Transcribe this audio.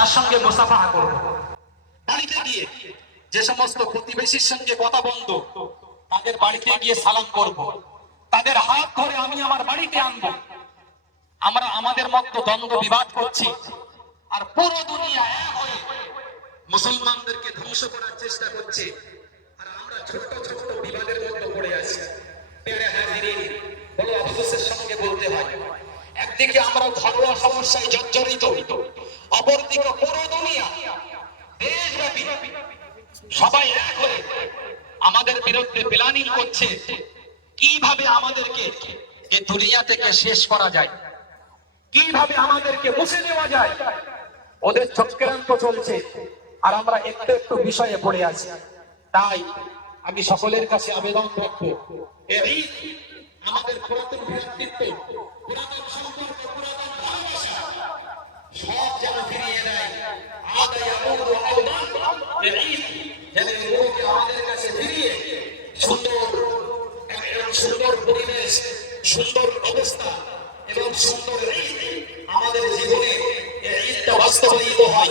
তার সঙ্গে মুসাফাহা করব। বাড়িতে গিয়ে যে সমস্ত প্রতিবেশীর সঙ্গে কথা বন্ধ, তাদের বাড়িতে গিয়ে সালাম করব, তাদের হাত ধরে আমি আমার বাড়িতে আনবো। আমরা আমাদের মধ্যে দ্বন্দ্ব বিবাদ করছি, আর পুরো দুনিয়া এক হয়ে মুসলমানদেরকে ধ্বংস করার চেষ্টা করছে, আর আমরা ছোট ছোট বিবাদের মধ্যে পড়ে আছি। প্যারে হাজিরিন, বড় আফসোসের সঙ্গে বলতে হয়, একদিকে আমরা ঘরোয়া সমস্যায় জর্জরিত, অপরদিকে পুরো দুনিয়া দেশব্যাপী সবাই এক হয়ে আমাদের বিরুদ্ধে প্ল্যানিং করছে কিভাবে আমাদেরকে এই দুনিয়া থেকে শেষ করা যায়, কিভাবে আমাদেরকে মুছে দেওয়া যায়। ওদের চক্রান্ত চলছে, আর আমরা একটু একটু বিষয়ে পড়ে আছি। তাই আমি সকলের কাছে আবেদন রাখবো, এই আমাদের পুরাতন ভ্রাতৃত্ব, পুরাতন সম্পর্ক, পুরাতন ভালোবাসা সব যেন ফিরিয়ে দেয়। আমাদের কাছে ফিরিয়ে সুন্দর পরিবেশ, সুন্দর অবস্থা এবং সুন্দর আমাদের জীবনে এই ঈদটা বাস্তবায়িত হয়।